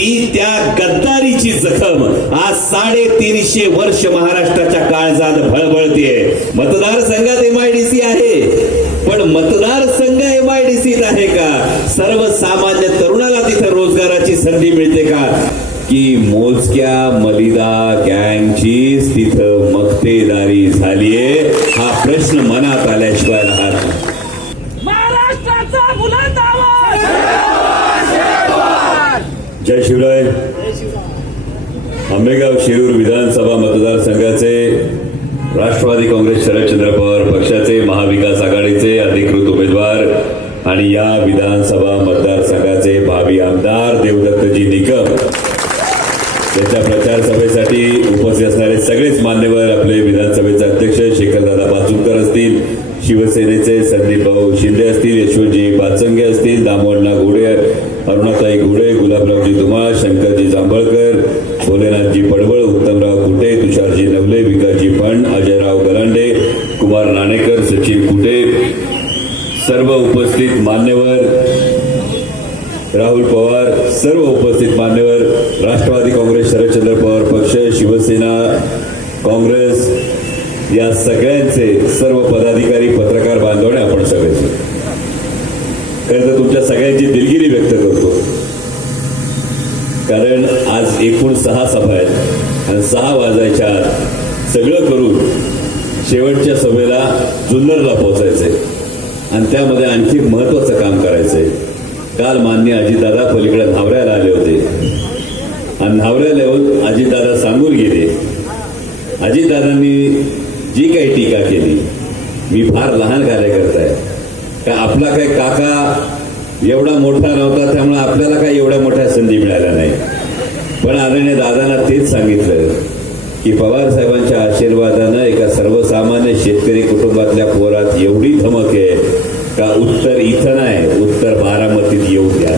ती त्या गद्दारीची जखम आज साडेतीनशे वर्ष महाराष्ट्राच्या काळजात भळबळतीये मतदारसंघात एमआयडीसी आहे. पण मतदारसंघ एमआयडीसीत आहे का? सर्वसामान्य तरुणाला तिथे रोजगाराची संधी मिळते का? की मोजक्या मलिदा गँगचीच तिथं मक्तेदारी झालीये हा प्रश्न मनात आल्याशिवाय जय शिवराय. आंबेगाव शिरूर विधानसभा मतदारसंघाचे राष्ट्रवादी काँग्रेस शरदचंद्र पवार पक्षाचे महाविकास आघाडीचे अधिकृत उमेदवार आणि या विधानसभा मतदारसंघाचे भावी आमदार देवदत्तजी निकम. त्यांच्या प्रचार सभेसाठी उपस्थित असणारे सगळेच मान्यवर आपले विधानसभेचे अध्यक्ष शेखरदादा पाचुंकर असतील शिवसेनेचे संदीप भाऊ शिंदे असतील यशवंतजी पाचंगे असतील दामोडना घोडे गुलाबरावजी धुमाळ शंकरजी जांभळकर भोलेनाथजी पडवळ उत्तमराव कुटे तुषारजी नवले विकासजी पण अजयराव गलांडे कुमार नाणेकर सचिन कुटे सर्व उपस्थित मान्यवर राहुल पवार सर्व उपस्थित मान्यवर राष्ट्रवादी काँग्रेस शरदचंद्र पवार पक्ष शिवसेना काँग्रेस या सगळ्यांचे सर्व पदाधिकारी पत्रकार बांधवणे आपण सगळे खरं तर तुमच्या सगळ्यांची दिलगिरी व्यक्त करतो. कारण आज एकूण सहा सभा आहेत. आणि सहा वाजायच्या आत सगळं करून शेवटच्या सभेला जुन्नरला पोहोचायचंय. आणि त्यामध्ये आणखी महत्वाचं काम करायचंय. काल मान्य अजितदादा पलीकडे न्हावऱ्याला आले होते. आणि न्हावऱ्याला येऊन अजितदादा सांगून गेले. अजितदादांनी जी काही टीका केली मी फार लहान कार्यकर्ता आहे. का आपला काही काका एवढा मोठा नव्हता त्यामुळे आपल्याला काही एवढ्या मोठ्या संधी मिळाल्या नाही. पण आदरणीय दादांना तेच सांगितलं की पवार साहेबांच्या आशीर्वादानं एका सर्वसामान्य शेतकरी कुटुंबातल्या पोरात एवढी धमक आहे का उत्तर इथं नाही उत्तर बारामतीत येऊ द्या.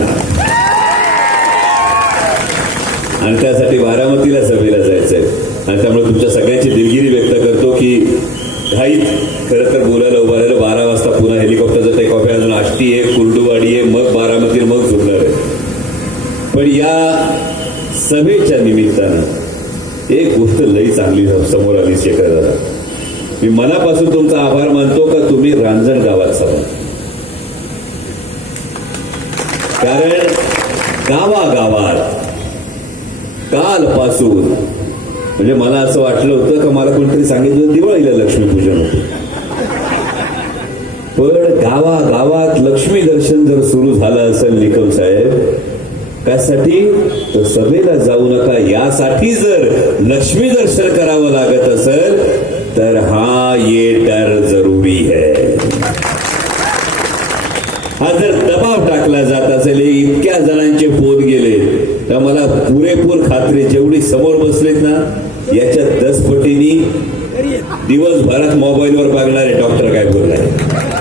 आणि त्यासाठी बारामतीला सभेला जायचंय. आणि त्यामुळे तुमच्या सगळ्यांची दिलगिरी व्यक्त करतो की घाईत. खरं तर बोलायला उभं राहिलं बारा वाजता पुन्हा हेलिकॉप्टरचं टेक ऑफ आहे. अजून आष्टी आहे कुर्डुवाडी आहे मग बारामती मग झुकणार आहे. पण या सभेच्या निमित्तानं एक गोष्ट लई चांगली समोर आली शेखर दादा. मी मनापासून तुमचा आभार मानतो का तुम्ही रांजण गावात सभा कारण गावागावात कालपासून म्हणजे मला असं वाटलं होतं का मला कोणतरी सांगितलं दिवाळीला लक्ष्मीपूजन होतं. पण गावागावात लक्ष्मी दर्शन जर सुरू झालं असेल निकम साहेब त्यासाठी तर सभेला जाऊ नका. यासाठी जर लक्ष्मी दर्शन करावं लागत असेल तर हा ये डर जरुरी है हा जर दबाव टाकला जात असेल हे इतक्या जणांचे पुरेपूर खात्री जेवढी समोर बसलेत ना याच्या दस पटीनी दिवसभरात मोबाईलवर बघणारे डॉक्टर काय बोलणार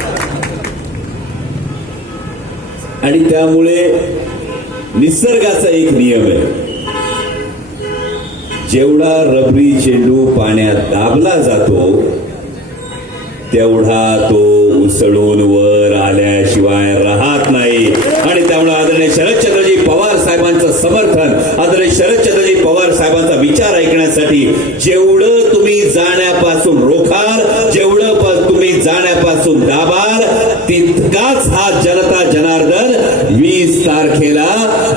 आणि त्यामुळे निसर्गाचा एक नियम आहे. जेवढा रबरी चेंडू पाण्यात दाबला जातो तेवढा तो उसळून वर आल्याशिवाय राहा नाही आणि त्यामुळे आदरणीय शरदचंद्रजी पवार साहेबांचं समर्थन. आदरणीय शरदचंद्रजी पवार साहेबांचा विचार ऐकण्यासाठी जेवढं तुम्ही जाण्यापासून रोखाल जेवढं तुम्ही जाण्यापासून दाबाल तितकाच हा जनता जनार्दन वीस तारखेला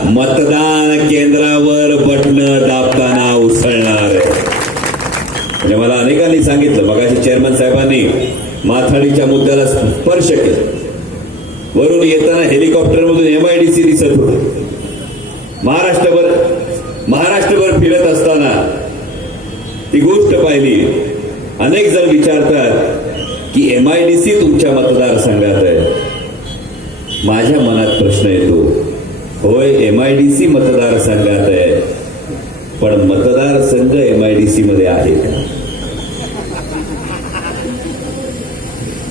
मतदान केंद्रावर बटन दाबताना उसळणार म्हणजे मला अनेकांनी सांगितलं मगाशी चेअरमन साहेबांनी माथाडीच्या मुद्द्याला स्पर्श केला. वरून येताना हेलिकॉप्टर मधून एमआयडीसी दिसत होते. महाराष्ट्रभर महाराष्ट्रभर फिरत असताना ती गोष्ट पाहिली. अनेक जण विचारतात की एम आयडीसी तुमच्या मतदारसंघात आहे. माझ्या मनात प्रश्न येतो होय एम आयडीसी मतदारसंघात आहे पण मतदारसंघ एमआयडीसी मध्ये आहे का?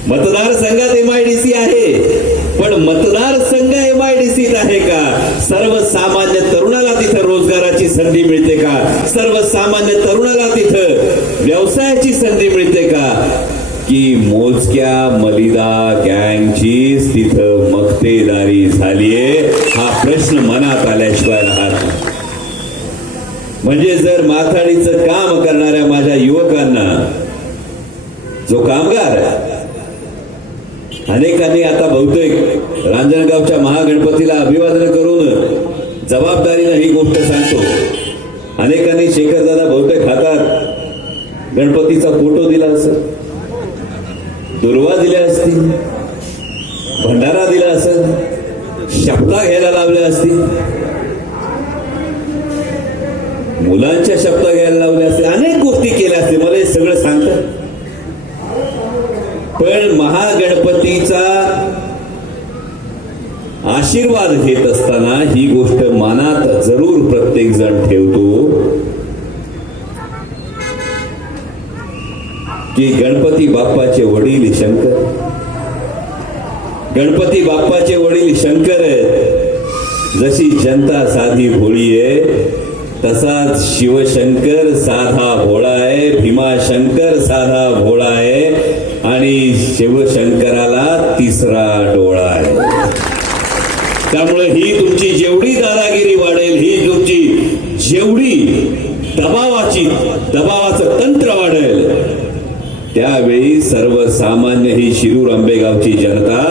मतदारसंघात एमआयडीसी आहे. पण मतदारसंघ सी आहे का? सर्वसामान्य तरुणाला तिथं रोजगाराची संधी मिळते का? सर्वसामान्य तरुणाला तिथं व्यवसायाची संधी मिळते का? की मोजक्या मलिदा गँगचीच तिथं मक्तेदारी झालीये हा प्रश्न मनात आल्याशिवाय राहत म्हणजे जर माथाडीचं काम करणाऱ्या माझ्या युवकांना जो कामगार अनेकांनी आता बहुतेक रांजणगावच्या महागणपतीला अभिवादन करून जबाबदारीनं ही गोष्ट सांगतो. अनेकांनी शेखरदादा बहुतेक हातात गणपतीचा फोटो दिला असेल दुर्वा दिल्या असतील भंडारा दिला असेल शपथा घ्यायला लावल्या असतील मुलांच्या शपथा घ्यायला लावल्या असतील अनेक गोष्टी केल्या असतील. मला हे सगळं सांगतात. पण महागणपतीचा आशीर्वाद घेत असताना ही गोष्ट मनात जरूर प्रत्येक जण ठेवतो. की गणपती बाप्पाचे वडील शंकर. गणपती बाप्पाचे वडील शंकर आहेत जशी जनता साधी भोळी आहे तसाच शिवशंकर साधा भोळा आहे. शिवशंकराला तिसरा डोळा आहे. त्यामुळे ही तुमची जेवढी दादागिरी वाढेल ही तुमची जेवढी दबावाची दबावाचं तंत्र वाढेल त्यावेळी सर्वसामान्य ही शिरूर आंबेगावची जनता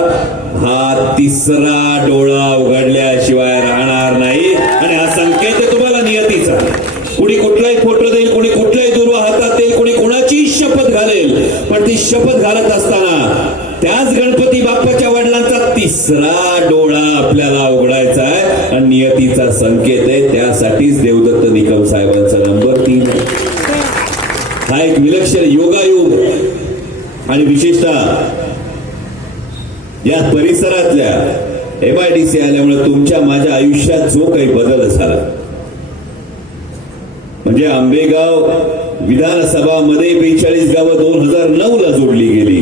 हा तिसरा डोळा उघडल्याशिवाय राहणार नाही. आणि हा संकेत तुम्हाला नियतीचा. कुणी कुठलाही फोटो देईल कुणी कुठलाही दुर्वा हातात देईल कुणी कुणाची शपथ घालेल पण ती शपथ घालत असताना त्याच गणपती बाप्पाच्या वडिलांचा तिसरा डोळा आपल्याला उघडायचा आहे आणि नियतीचा संकेत आहे. त्यासाठीच देवदत्त निकम साहेबांचा नंबर तीन हा एक विलक्षण योगायोग आणि विशेषतः या परिसरातल्या एम आय डी सी आल्यामुळे तुमच्या माझ्या आयुष्यात जो काही बदल झाला म्हणजे आंबेगाव विधानसभामध्ये बेचाळीस गावं दोन हजार नऊ ला जोडली गेली.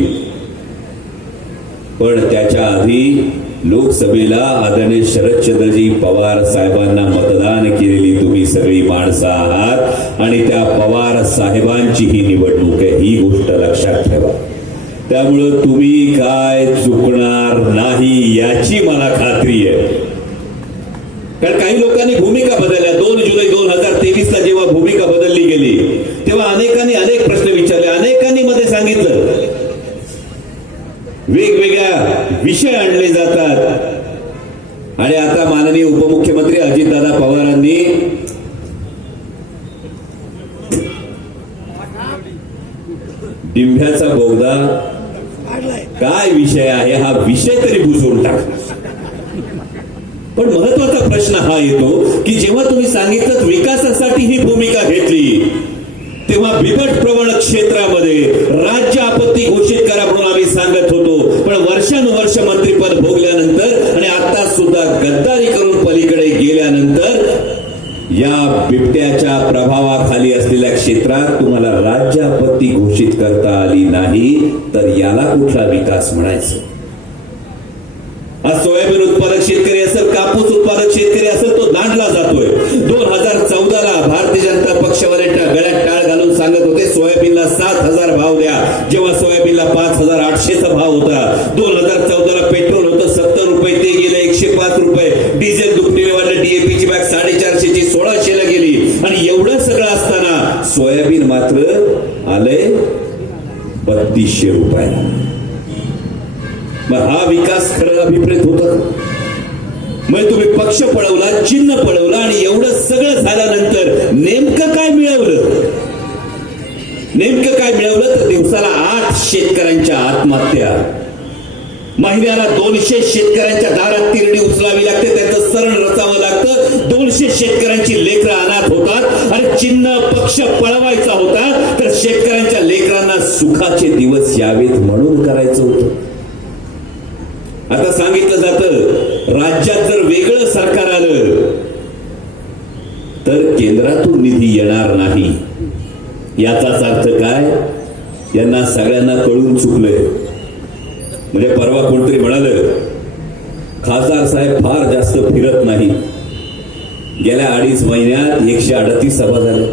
पण त्याच्या आधी लोकसभेला आदरणीय शरदचंद्रजी पवार साहेबांना मतदान केलेली तुम्ही सगळी माणसं आहात आणि त्या पवार साहेबांची ही निवडणूक आहे ही गोष्ट लक्षात ठेवा. त्यामुळं तुम्ही काय चुकणार नाही याची मला खात्री आहे. कारण काही लोकांनी भूमिका बदलल्या. दोन जुलै दोन हजार तेवीस ला जेव्हा भूमिका बदलली गेली तेव्हा अनेकांनी अनेक प्रश्न विचारले अनेकांनी मध्ये सांगितलं वेगवेगळ्या विषय आणले जातात. आणि आता माननीय उपमुख्यमंत्री अजितदादा पवारांनी डिंभ्याचा बोगदा काय विषय आहे हा विषय तरी बुजवून टाकला पण महत्त्वाचा प्रश्न हा येतो की जेव्हा तुम्ही सांगितलं विकासासाठी ही भूमिका घेतली तेव्हा बिकट प्रवण क्षेत्रामध्ये राज्य आपत्ती घोषित करा म्हणून आम्ही सांगत होतो. पण वर्षानुवर्ष मंत्रीपद भोगल्यानंतर आणि आता सुद्धा गद्दारी करून पलीकडे गेल्यानंतर या बिबट्याच्या प्रभावाखाली असलेल्या क्षेत्रात तुम्हाला राज्य आपत्ती घोषित करता आली नाही तर याला कुठला विकास म्हणायचं? आज सोयाबीन उत्पादक शेतकरी असेल कापूस उत्पादक शेतकरी असेल तो दांडला जातोय. दोन हजार चौदाला भारतीय जनता पक्षवाले सोयाबीनला सात हजार भाव द्या. जेव्हा सोयाबीनला पाच हजार आठशेचा भाव होता. दोन हजार चौदाला पेट्रोल होतं सत्तर रुपये ते गेले एकशे पाच रुपये. डिझेल दुपटीने वाढलं डीएपीची बॅग साडेचारशेची सोळाशेला गेली. आणि एवढं सगळं असताना सोयाबीन मात्र आले बत्तीसशे रुपयाला. मग हा विकास खरं अभिप्रेत होता. मग तुम्ही पक्ष पळवला चिन्ह पळवला आणि एवढं सगळं झाल्यानंतर नेमकं काय मिळवलं? नेमकं काय मिळवलं तर दिवसाला आठ शेतकऱ्यांच्या आत्महत्या? महिन्याला दोनशे शेतकऱ्यांच्या दारात तिरडी उचलावी लागते त्यांचं सरण रचावं लागतं. दोनशे शेतकऱ्यांची लेकरं अनाथ होतात आणि चिन्ह पक्ष पळवायचा होता तर शेतकऱ्यांच्या लेकरांना सुखाचे दिवस यावेत म्हणून करायचं होतं. आता सांगितलं जातं राज्यात जर वेगळं सरकार आलं तर केंद्रातून निधी येणार नाही. याचाच अर्थ काय? यांना सगळ्यांना कळून चुकलंय. म्हणजे परवा कोणतरी म्हणाल खासदार साहेब फार जास्त फिरत नाही. गेल्या अडीच महिन्यात एकशे अडतीस सभा झाल्या.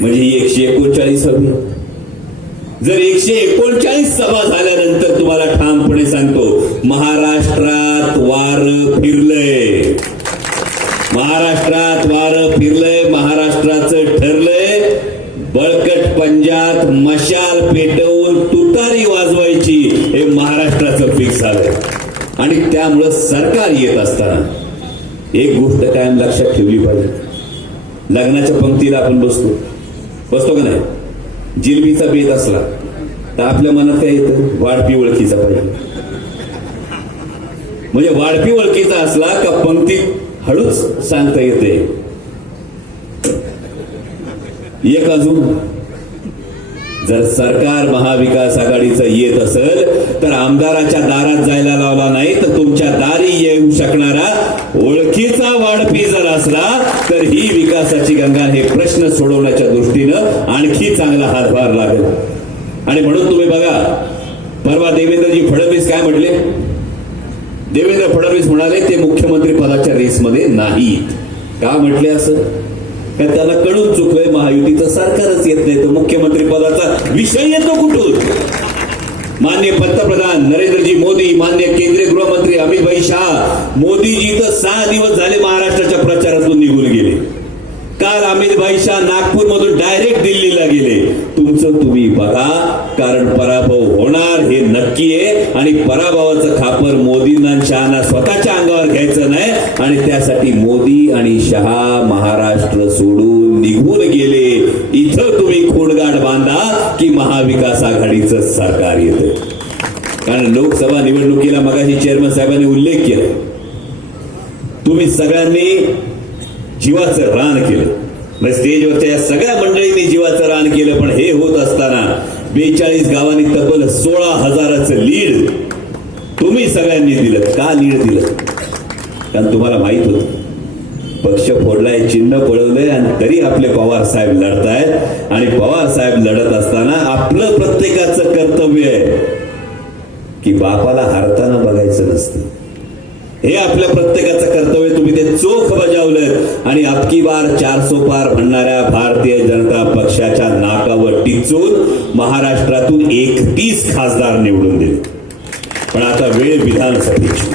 म्हणजे ही एकशे एकोणचाळीस हवी जर एकशे एकोणचाळीस सभा झाल्यानंतर तुम्हाला ठामपणे सांगतो महाराष्ट्रात वार फिरलंय. महाराष्ट्रात वार फिरलंय महाराष्ट्राचं ठरलंय. बळकट पंजात मशाल पेटवून तुतारी वाजवायची हे महाराष्ट्राचं फिक्स झालंय. आणि त्यामुळं सरकार येत असताना एक गोष्ट कायम लक्षात ठेवली पाहिजे. लग्नाच्या पंक्तीला आपण बसतो. बसतो का नाही? जिलबीचा बेत असला तर आपल्या मनात काय येतं? वाढपी ओळखीचा पाहिजे. म्हणजे वाढपी ओळखीचा असला का पंक्तीत हळूच सांगता येते. एक अजून? जर सरकार महाविकास आघाडीचं येत असेल तर आमदाराच्या दारात जायला लावला नाही तर तुमच्या दारी येऊ शकणारा ओळखीचा वाढपी जर असला तर ही विकासाची गंगा हे प्रश्न सोडवण्याच्या दृष्टीनं आणखी चांगला हातभार लागेल. आणि म्हणून तुम्ही बघा परवा देवेंद्रजी फडणवीस काय म्हटले? देवेंद्र फडणवीस म्हणाले ते मुख्यमंत्री पदाच्या रेसमध्ये नाहीत. का म्हटले असं? कारण त्याला कळून चुकलंय महायुतीचं सरकारच येत नाही तर मुख्यमंत्री पदाचा विषय येतो कुठून? मान्य पंतप्रधान नरेंद्रजी मोदी मान्य केंद्रीय गृहमंत्री अमित भाई शाह मोदीजी तर सहा दिवस झाले महाराष्ट्राच्या प्रचारातून निघून गेले. काल अमित भाई शाह नागपूर मधून डायरेक्ट दिल्लीला गेले. तुमचं तुम्ही बघा कारण पराभव होणार हे नक्की आहे. आणि पराभवाचं खापर मोदींना शहाना स्वतःच्या अंगावर घ्यायचं नाही. आणि त्यासाठी मोदी आणि शहा महाराष्ट्र सोडून निघून गेले. इथं तुम्ही खोडगाड बांधा की महाविकास आघाडीचं सरकार येतं. कारण लोकसभा निवडणुकीला मगाशी चेअरमन साहेबांनी उल्लेख केला. तुम्ही सगळ्यांनी जीवाचं रान केलं. मग स्टेजवरच्या या सगळ्या मंडळींनी जीवाचं रान केलं पण हे होत असताना बेचाळीस गावांनी तब्बल सोळा हजाराचं लीड तुम्ही सगळ्यांनी दिलं. का लीड दिलं? कारण तुम्हाला माहीत होत. पक्ष फोडलाय चिन्ह पळवलंय आणि तरी आपले पवार साहेब लढतायत. आणि पवार साहेब लढत असताना आपलं प्रत्येकाचं कर्तव्य आहे की बापाला हारताना बघायचं नसतं. हे आपल्या प्रत्येकाचं कर्तव्य तुम्ही ते चोख बजावलं आणि अबकी बार चारसो पार म्हणणाऱ्या भारतीय जनता पक्षाच्या नाकावर टिचून महाराष्ट्रातून एकतीस खासदार निवडून दिले. पण आता वेळ विधानसभेची.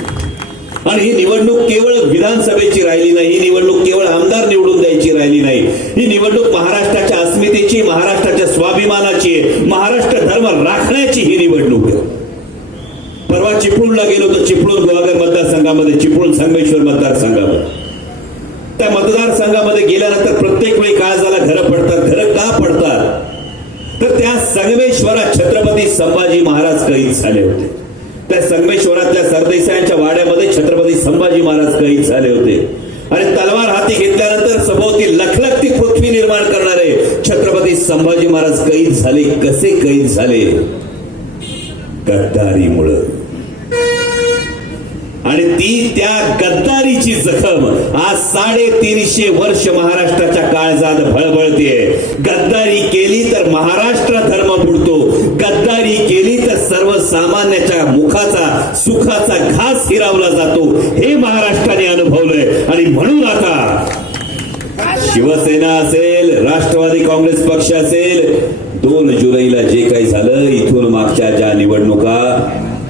आणि ही निवडणूक केवळ विधानसभेची राहिली नाही ही निवडणूक केवळ आमदार निवडून द्यायची राहिली नाही. ही निवडणूक महाराष्ट्राच्या अस्मितेची महाराष्ट्राच्या स्वाभिमानाची आहे. महाराष्ट्र धर्म राखण्याची ही निवडणूक आहे. परवा चिपळूणला गेलो होतो चिपळूण गोवागर मतदारसंघामध्ये चिपळूण संगमेश्वर मतदारसंघामध्ये. त्या मतदारसंघामध्ये गेल्यानंतर प्रत्येक वेळी काय झाला घरं पडतात घरं का पडतात? तर त्या संगमेश्वरात छत्रपती संभाजी महाराज कैद झाले होते. त्या संगमेश्वरातल्या सरदेसायांच्या वाड्यामध्ये छत्रपती संभाजी महाराज कैद झाले होते. आणि तलवार हाती घेतल्यानंतर सभोवती लखलखती पृथ्वी निर्माण करणारे छत्रपती संभाजी महाराज कैद झाले. कसे कैद झाले? गद्दारीमुळं. आणि ती त्या गद्दारीची जखम आज साडेतीनशे वर्ष महाराष्ट्राच्या काळजात भळबळतीये गद्दारी केली तर महाराष्ट्र धर्म बुडतो. गद्दारी केली तर सर्वसामान्याच्या मुखाचा सुखाचा घास हिरावला जातो. हे महाराष्ट्राने अनुभवलंय. आणि म्हणून आता शिवसेना असेल राष्ट्रवादी काँग्रेस पक्ष असेल दोन जुलैला जे काही झालं इथून मागच्या ज्या निवडणुका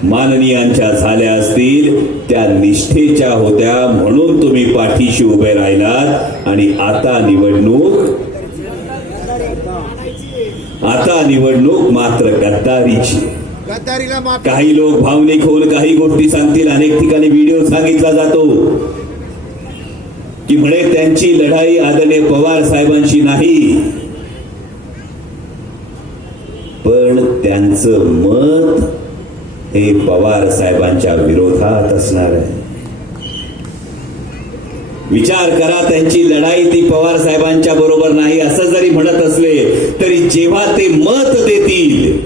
माननीयांच्या झाल्या असतील त्या निष्ठेच्या होत्या म्हणून तुम्ही पाठीशी उभे राहिलात. आणि आता निवडणूक आता निवडणूक मात्र गद्दारीची. काही लोक भावनिक होऊन काही गोष्टी सांगतील अनेक ठिकाणी व्हिडिओ सांगितला जातो. की म्हणे त्यांची लढाई आदरणीय पवार साहेबांशी नाही. पण त्यांचं मत हे पवार साहेबांच्या विरोधात असणार आहे. विचार करा त्यांची लढाई ती पवार साहेबांच्या बरोबर नाही. असं जरी म्हणत असले तरी जेव्हा ते मत देतील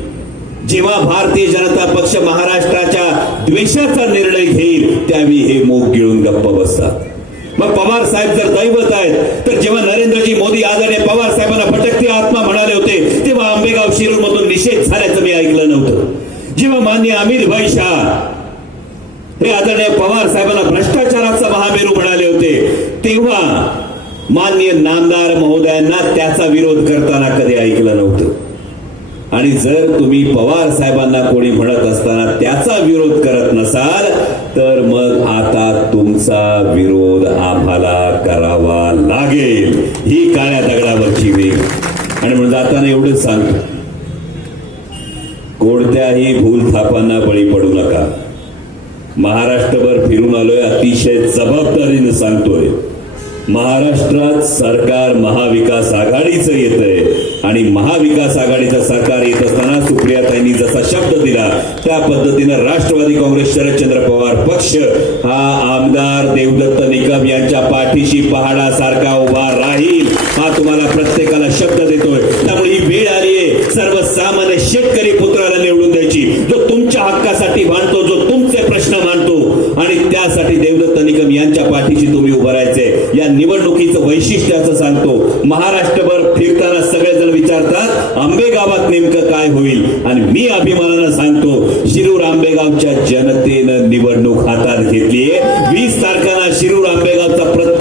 जेव्हा भारतीय जनता पक्ष महाराष्ट्राच्या द्वेषाचा निर्णय घेईल त्यावेळी हे मूग गिळून गप्प बसतात. मग पवार साहेब जर दैवत आहेत तर जेव्हा नरेंद्रजी मोदी आदरणीय पवार साहेबांना भटकती आत्मा म्हणाले होते तेव्हा आंबेगाव शिरूर मधून निषेध झाल्याचं मी ऐकलं नव्हतं जेव्हा मान्य अमित भाई शाह हे आदरणीय पवार साहेबांना भ्रष्टाचाराचा महामेरू म्हणाले होते तेव्हा मान्य नामदार महोदयांना त्याचा विरोध करताना कधी ऐकलं नव्हतं. आणि जर तुम्ही पवार साहेबांना कोणी म्हणत असताना त्याचा विरोध करत नसाल तर मग आता तुमचा विरोध आम्हाला करावा लागेल. ही काळ्या दगडावरची वेग आणि म्हणून जाताना एवढंच सांगतो. कोणत्याही भूलथापांना बळी पडू नका. महाराष्ट्रभर फिरून आलोय अतिशय जबाबदारीने सांगतोय. महाराष्ट्रात सरकार महाविकास आघाडीचं येतंय आणि महाविकास आघाडीचं सरकार येत असताना सुप्रियाताईंनी जसा शब्द दिला त्या पद्धतीनं राष्ट्रवादी काँग्रेस शरदचंद्र पवार पक्ष हा आमदार देवदत्त निकम यांच्या पाठीशी पहाडासारखा उभा राहील. हा तुम्हाला प्रत्येकाला शब्द देतोय. त्यामुळे ही वेळ आली आहे सर्वसामान्य शेतकरी पुत्राला निवडून द्यायची. जो तुमच्या हक्कासाठी भांडतो जो तुमचे प्रश्न मांडतो आणि त्यासाठी देवदत्त निकम यांच्या पाठीशी तुम्ही उभं राहायचे या निवडणुकीचं वैशिष्ट्य असं सांगतो. महाराष्ट्रभर फिरताना सगळेजण विचारतात आंबेगावात नेमकं काय होईल? आणि मी अभिमानानं सांगतो शिरूर आंबेगावच्या जनतेनं निवडणूक हातात घेतलीये. वीस तारखेला शिरूर आंबेगावचा प्रत्येक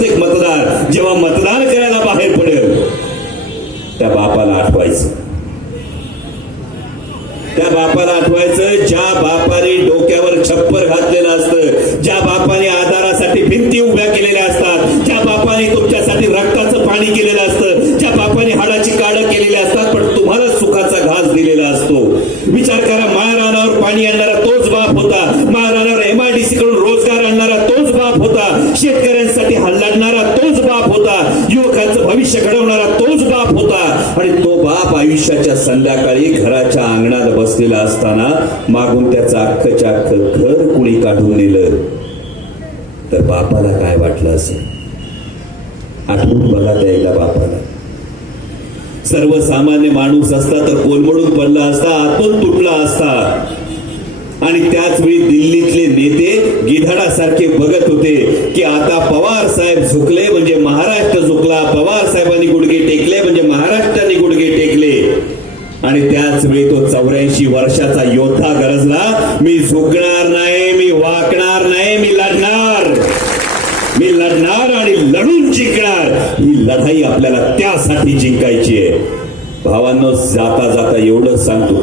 मागून त्याचं अख्खच्या अख्ख घर कुणी काढून नेलं? तर बापाला काय वाटलं असेल? आठवून बघा त्या एकदा बापाला. सर्वसामान्य माणूस असता तर कोलमडून पडला असता आतून तुटला असता. आणि त्याच वेळी दिल्लीतले नेते गिधाडासारखे बघत होते की आता पवार साहेब झुकले म्हणजे महाराष्ट्र झुकला पवार साहेबांनी गुडघे टेकले म्हणजे महाराष्ट्राने गुडघे टेकले. आणि त्याच वेळी तो चौऱ्याऐंशी वर्षाचा योद्धा गरजला मी झुकणार नाही मी वाकणार नाही मी लढणार. मी लढणार आणि लढून जिंकणार. ही लढाई आपल्याला त्यासाठी जिंकायची आहे. भावांनो जाता जाता एवढंच सांगतो.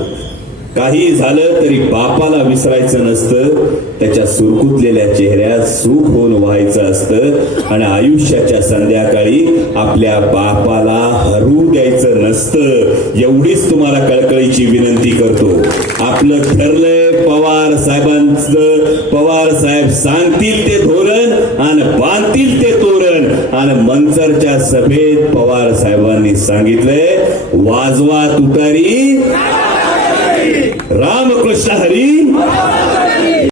काही झालं तरी बापाला विसरायचं नसतं. त्याच्या सुरकुतलेल्या चेहऱ्यात सुख होऊन व्हायचं असतं. आणि आयुष्याच्या संध्याकाळी आपल्या बापाला हरू द्यायचं नसतं. एवढीच तुम्हाला कळकळीची विनंती करतो. आपलं ठरलंय पवार साहेबांचं. पवार साहेब सांगतील ते धोरण आणि बांधतील ते तोरण. आणि मंचरच्या सभेत पवार साहेबांनी सांगितलंय वाजवा तुतारी. रामकृष्ण हरी